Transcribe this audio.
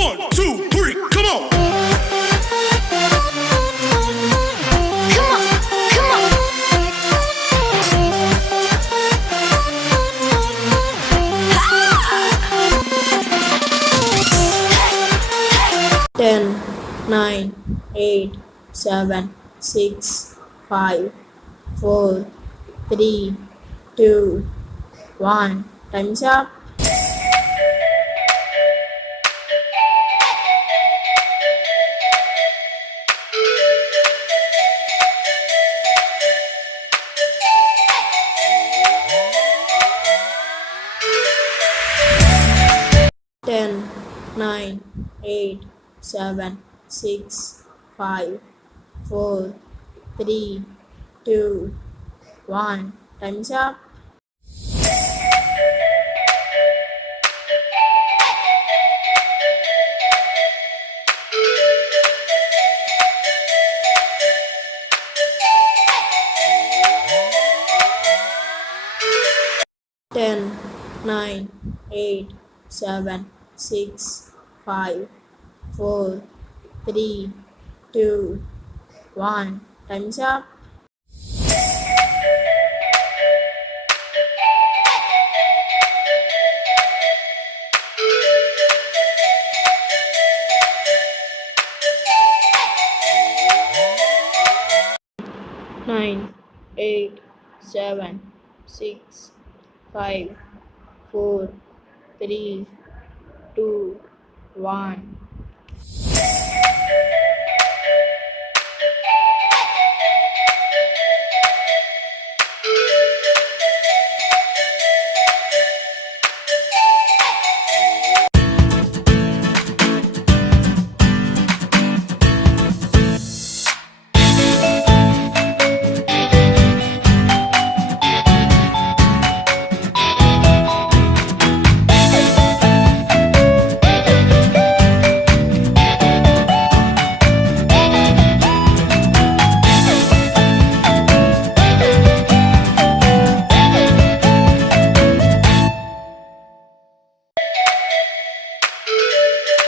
1, 2, 3, come on! Come on, come on. 10, 9, 8, 7, 6, 5, 4, 3, 2, 1. Time's up. 10, 9, 8, 7, 6, 5, 4, 3, 2, 1. Time's up. 10, 9, 8, 7, 6, 5, 4, 3, 2, 1. Time's up. 9, 8, 7, 6, 5, 4, 3, 2, 1.